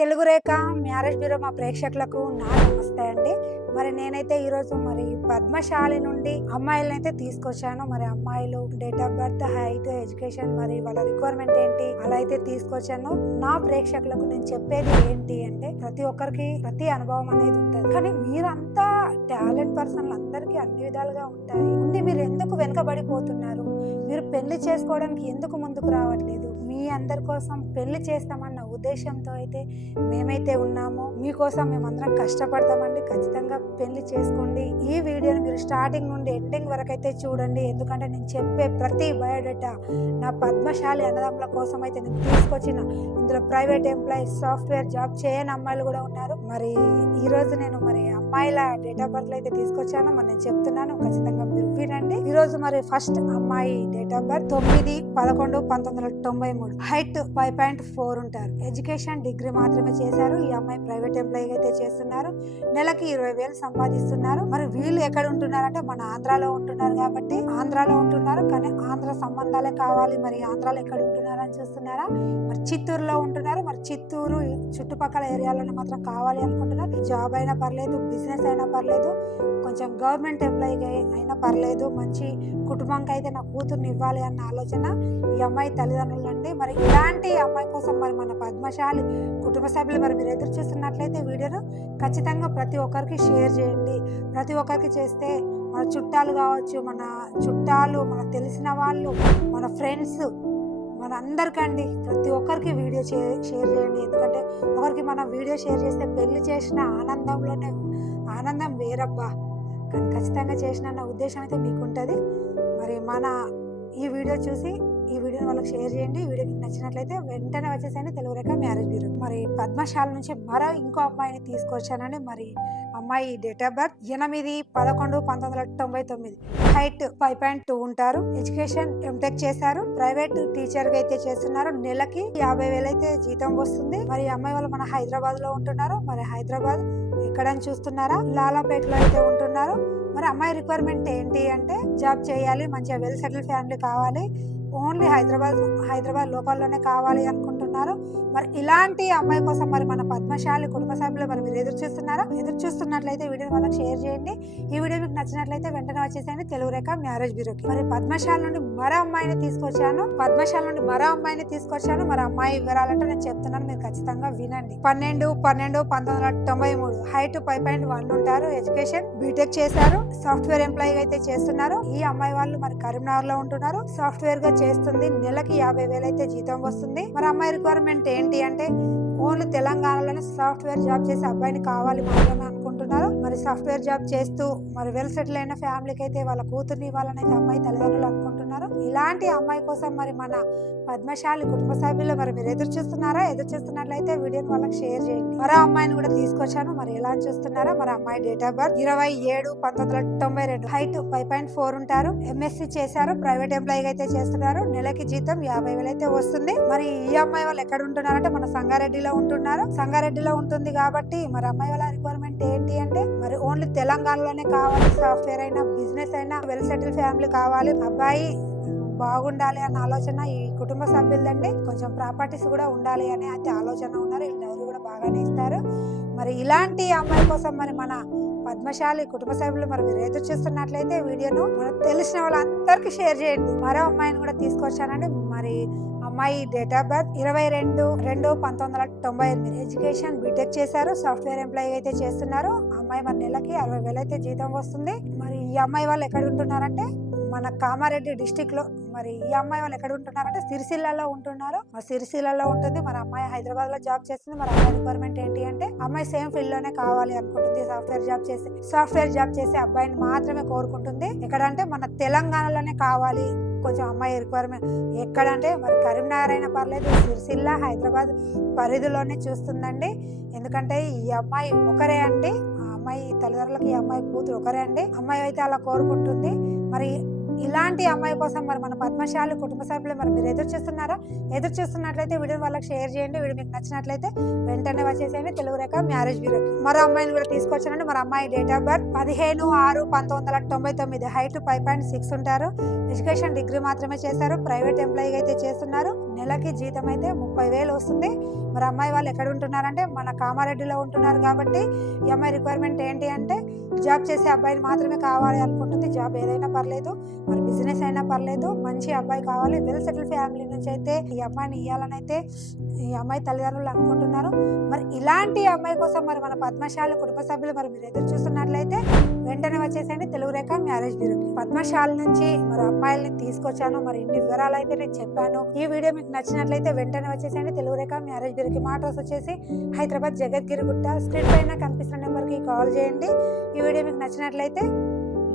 తెలుగు రేఖ marriage bureau మా ప్రేక్షకులకు నా నమస్తే అండి. మరి నేనైతే ఈరోజు పద్మశాలి నుండి అమ్మాయిలనైతే తీసుకొచ్చాను. మరి అమ్మాయిలు date of birth, height, education, మరి వాళ్ళ రిక్వైర్మెంట్ ఏంటి అలా అయితే తీసుకొచ్చాను. నా ప్రేక్షకులకు నేను చెప్పేది ఏంటి అంటే, ప్రతి ఒక్కరికి ప్రతి అనుభవం అనేది ఉంటుంది. కానీ మీరంతా టాలెంట్ పర్సన్లు, అందరికీ అన్ని విధాలుగా ఉంటాయి ఉండి మీరు ఎందుకు వెనుకబడిపోతున్నారు? మీరు పెళ్లి చేసుకోవడానికి ఎందుకు ముందుకు రావట్లేదు? మీ అందరి కోసం పెళ్లి చేస్తామన్న ఉద్దేశంతో అయితే మేమైతే ఉన్నామో, మీకోసం మేమందరం కష్టపడతామండి. ఖచ్చితంగా పెళ్లి చేసుకోండి. ఈ వీడియోని మీరు స్టార్టింగ్ నుండి ఎండింగ్ వరకు అయితే చూడండి. ఎందుకంటే నేను చెప్పే ప్రతి బయోడేటా నా పద్మశాలి అన్నదమ్ముల కోసం అయితే నేను తీసుకొచ్చిన. ఇందులో ప్రైవేట్ ఎంప్లాయీస్, సాఫ్ట్వేర్ జాబ్ చేయని అమ్మాయిలు కూడా ఉన్నారు. మరి ఈ రోజు నేను అమ్మాయిల డేట్ ఆఫ్ బర్త్ అయితే తీసుకొచ్చాను. మరి నేను చెప్తున్నాను, ఖచ్చితంగా మీరు వినండి. ఈ రోజు ఫస్ట్ అమ్మాయి డేట్ ఆఫ్ బర్త్ 9/11/1993, హైట్ 5.4 ఉంటారు. ఎడ్యుకేషన్ డిగ్రీ మాత్రమే చేశారు. ఈ అమ్మాయి ప్రైవేట్ ఎంప్లాయీ అయితే చేస్తున్నారు. నెలకి 20,000 సంపాదిస్తున్నారు. మరి వీళ్ళు ఎక్కడ ఉంటున్నారంటే మన ఆంధ్రాలో ఉంటున్నారు. కాబట్టి ఆంధ్రాలో ఉంటున్నారు, కానీ ఆంధ్ర సంబంధాలే కావాలి. మరి ఆంధ్రాలో ఎక్కడ ఉంటున్నారు అని చూస్తున్నారా? మరి చిత్తూరులో ఉంటున్నారు. మరి చిత్తూరు చుట్టుపక్కల ఏరియాలోనే మాత్రం కావాలి అనుకుంటున్నారు. జాబ్ అయినా పర్లేదు, బిజినెస్ అయినా పర్లేదు, కొంచెం గవర్నమెంట్ ఎంప్లాయీ అయినా పర్లేదు, మంచి కుటుంబంకి అయితే నా కూతుర్ని ఇవ్వాలి అన్న ఆలోచన ఈ అమ్మాయి తల్లిదండ్రులు అండి. మరి ఇలాంటి అమ్మాయి కోసం మన పద్మశాలి కుటుంబ సభ్యులు మీరు ఎదురు చూస్తున్నట్లయితే వీడియోను ఖచ్చితంగా ప్రతి ఒక్కరికి షేర్ చేయండి. ప్రతి ఒక్కరికి చేస్తే మన చుట్టాలు కావచ్చు, మన చుట్టాలు, మనకు తెలిసిన వాళ్ళు, మన ఫ్రెండ్స్, మన అందరికండి ప్రతి ఒక్కరికి వీడియో షేర్ చేయండి. ఎందుకంటే ఒకరికి మనం వీడియో షేర్ చేస్తే పెళ్లి చేసిన ఆనందంలోనే ఆనందం వేరబ్బా. కానీ ఖచ్చితంగా చేసిన అన్న ఉద్దేశం అయితే మీకు ఉంటుంది. మరి ఈ వీడియో చూసి ఈ వీడియోని వాళ్ళకి షేర్ చేయండి. ఈ వీడియో మీకు నచ్చినట్లయితే వెంటనే వచ్చేసేయండి తెలుగు రేఖ మ్యారేజ్ బ్యూరో. మరి పద్మశాల నుంచి ఇంకో అమ్మాయిని తీసుకొచ్చానండి. మరి అమ్మాయి డేట్ ఆఫ్ బర్త్ 8/11/1999, హైట్ 5.2 ఉంటారు. ఎడ్యుకేషన్ ఎంటెక్ చేశారు. ప్రైవేట్ టీచర్ గా అయితే చేస్తున్నారు. నెలకి 50,000 అయితే జీతం వస్తుంది. మరి అమ్మాయి వాళ్ళు మన హైదరాబాద్ లో ఉంటున్నారు. మరి హైదరాబాద్ ఎక్కడని చూస్తున్నారా? లాలాపేటలో అయితే ఉంటున్నారు. మరి అమ్మాయి రిక్వైర్మెంట్ ఏంటి అంటే, జాబ్ చేయాలి, మంచిగా వెల్ సెటిల్ ఫ్యామిలీ కావాలి, ఓన్లీ హైదరాబాద్ లోకల్లోనే కావాలి అనుకుంటున్నారు. మరి ఇలాంటి అమ్మాయి కోసం మన పద్మశాలి కుటుంబ సభ్యులు మీరు ఎదురు చూస్తున్నట్లయితే వీడియో వాళ్ళకి షేర్ చేయండి. ఈ వీడియో మీకు నచ్చినట్లయితే వెంటనే వచ్చేసేయండి తెలుగు రేఖ మ్యారేజ్ బ్యూరోకి. మరి పద్మశాల నుండి మరో అమ్మాయిని తీసుకొచ్చాను. మరి అమ్మాయి వివరాలంటే నేను చెప్తున్నాను, మీరు ఖచ్చితంగా వినండి. 12/12/1993, హైట్ 5.1 ఉంటారు. ఎడ్యుకేషన్ బీటెక్ చేశారు. సాఫ్ట్వేర్ ఎంప్లాయీ అయితే చేస్తున్నారు. ఈ అమ్మాయి వాళ్ళు కరీంనగర్ లో ఉంటున్నారు. సాఫ్ట్వేర్ గా చేస్తుంది. నెలకి 50,000 అయితే జీతం వస్తుంది. మరి అమ్మాయి రిక్వైర్మెంట్ ఏంటి అంటే, ఓన్లీ తెలంగాణలోనే సాఫ్ట్వేర్ జాబ్ చేసే అబ్బాయిని కావాలి మాత్రమే అనుకుంటున్నారు. మరి సాఫ్ట్వేర్ జాబ్ చేస్తూ మరి సెటిల్ అయిన ఫ్యామిలీకి అయితే వాళ్ళ కూతుర్ని ఇవ్వాలని అయితే అమ్మాయి తల్లిదండ్రులు అనుకుంటున్నారు. ఇలాంటి అమ్మాయి కోసం మన పద్మశాలి కుటుంబ సభ్యులు మీరు ఎదురు చూస్తున్నట్లయితే వీడియోని వాళ్ళకి షేర్ చేయండి. మరో అమ్మాయిని కూడా తీసుకొచ్చాను. మరి ఎలా చూస్తున్నారా? మరి అమ్మాయి డేట్ ఆఫ్ బర్త్ 27/1992, హైట్ 5.4 ఉంటారు. ఎంఎస్సి చేశారు. ప్రైవేట్ ఎంప్లాయీ అయితే చేస్తున్నారు. నెలకి జీతం 50,000 అయితే వస్తుంది. మరి ఈ అమ్మాయి వాళ్ళు ఎక్కడ ఉంటున్నారంటే మన సంగారెడ్డిలో ఉంటున్నారు. సంగారెడ్డిలో ఉంటుంది కాబట్టి మరి అమ్మాయి వాళ్ళ రిక్వైర్మెంట్ ఏంటి అంటే, మరి ఓన్లీ తెలంగాణలోనే కావాలి. సాఫ్ట్వేర్ అయినా, బిజినెస్ అయినా, వెల్ సెటిల్ ఫ్యామిలీ కావాలి. అబ్బాయి బాగుండాలి అన్న ఆలోచన ఈ కుటుంబ సభ్యులదండి. కొంచెం ప్రాపర్టీస్ కూడా ఉండాలి అనే అయితే ఆలోచన ఉన్నారు. డౌరీ కూడా బాగానే ఇస్తారు. మరి ఇలాంటి అమ్మాయి కోసం మన పద్మశాలి కుటుంబ సభ్యులు మీరు ఎదురు చూస్తున్నట్లయితే వీడియోను మనకు తెలిసిన వాళ్ళందరికీ షేర్ చేయండి. మరో అమ్మాయిని కూడా తీసుకొచ్చానండి. మరి అమ్మాయి date of birth 22/2/1998, education B Tech చేశారు. సాఫ్ట్వేర్ ఎంప్లాయీ అయితే చేస్తున్నారు. అమ్మాయి నెలకి 60,000 అయితే జీతం వస్తుంది. మరి ఈ అమ్మాయి వాళ్ళు ఎక్కడ ఉంటున్నారంటే మన కామారెడ్డి డిస్టిక్ లో. మరి ఈ అమ్మాయి వాళ్ళు ఎక్కడ ఉంటున్నారంటే సిరిసిల్లలో ఉంటున్నారు. సిరిసిల్లలో ఉంటుంది. మరి అమ్మాయి హైదరాబాద్ లో జాబ్ చేస్తుంది. మరి అమ్మాయి రిక్వైర్మెంట్ ఏంటి అంటే, అమ్మాయి సేమ్ ఫీల్డ్ లోనే కావాలి అనుకుంటుంది. సాఫ్ట్వేర్ జాబ్ చేసే అబ్బాయిని మాత్రమే కోరుకుంటుంది. ఎక్కడంటే మన తెలంగాణలోనే కావాలి. కొంచెం అమ్మాయి రిక్వైర్మెంట్ ఎక్కడంటే మరి కరీంనగర్ అయినా పర్లేదు, సిరిసిల్ల, హైదరాబాద్ పరిధిలోనే చూస్తుందండి. ఎందుకంటే ఈ అమ్మాయి ఒకరే అండి. ఆ అమ్మాయి తల్లిదండ్రులకి ఈ అమ్మాయి కూతురు ఒకరే అండి. అమ్మాయి అయితే అలా కోరుకుంటుంది. మరి ఇలాంటి అమ్మాయి కోసం మన పద్మశాలి కుటుంబ సభ్యులు మీరు ఎదురు చూస్తున్నట్లయితే వీడియో వాళ్ళకి షేర్ చేయండి. వీడియో మీకు నచ్చినట్లయితే వెంటనే వచ్చేసేయండి తెలుగు రేఖ మ్యారేజ్ బ్యూరోకి. మరో అమ్మాయిని కూడా తీసుకొచ్చానండి. మరి అమ్మాయి డేట్ ఆఫ్ బర్త్ 15/6/1999, హైట్ 5.6 ఉంటారు. ఎడ్యుకేషన్ డిగ్రీ మాత్రమే చేశారు. ప్రైవేట్ ఎంప్లాయీ అయితే చేస్తున్నారు. నెలకి జీతం అయితే 30,000 వస్తుంది. మరి అమ్మాయి వాళ్ళు ఎక్కడ ఉంటున్నారంటే మన కామారెడ్డిలో ఉంటున్నారు. కాబట్టి ఈ అమ్మాయి రిక్వైర్మెంట్ ఏంటి అంటే జాబ్ చేసే అబ్బాయిని మాత్రమే కావాలి అనుకుంటుంది. జాబ్ ఏదైనా పర్లేదు, మరి బిజినెస్ అయినా పర్లేదు, మంచి అబ్బాయి కావాలి. వెల్ సెటిల్ ఫ్యామిలీ నుంచి అయితే ఈ అమ్మాయిని ఇవ్వాలని అయితే ఈ అమ్మాయి తల్లిదండ్రులు అనుకుంటున్నారు. మరి ఇలాంటి అమ్మాయి కోసం మరి మన పద్మశాలి కుటుంబ సభ్యులు మరి మీరు ఎదురు చూస్తున్నట్లయితే వెంటనే వచ్చేసండి తెలుగు రేఖ మ్యారేజ్ బ్యూరోకి. పద్మశాలి నుంచి మరి అమ్మాయిల్ని తీసుకొచ్చాను. మరి ఇన్ని వివరాలు అయితే నేను చెప్పాను. ఈ వీడియో మీకు నచ్చినట్లయితే వెంటనే వచ్చేసండి తెలుగు రేఖ మ్యారేజ్ బ్యూరోకి. మా అడ్రస్ వచ్చేసి హైదరాబాద్ జగద్గిరిగుట్ట. స్క్రీన్ పైన కనిపిస్తున్న నెంబర్కి కాల్ చేయండి. ఈ వీడియో మీకు నచ్చినట్లయితే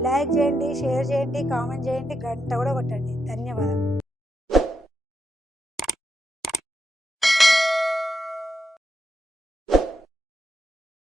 లైక్ చేయండి, షేర్ చేయండి, కామెంట్ చేయండి, గంట కూడా కొట్టండి. ధన్యవాదాలు.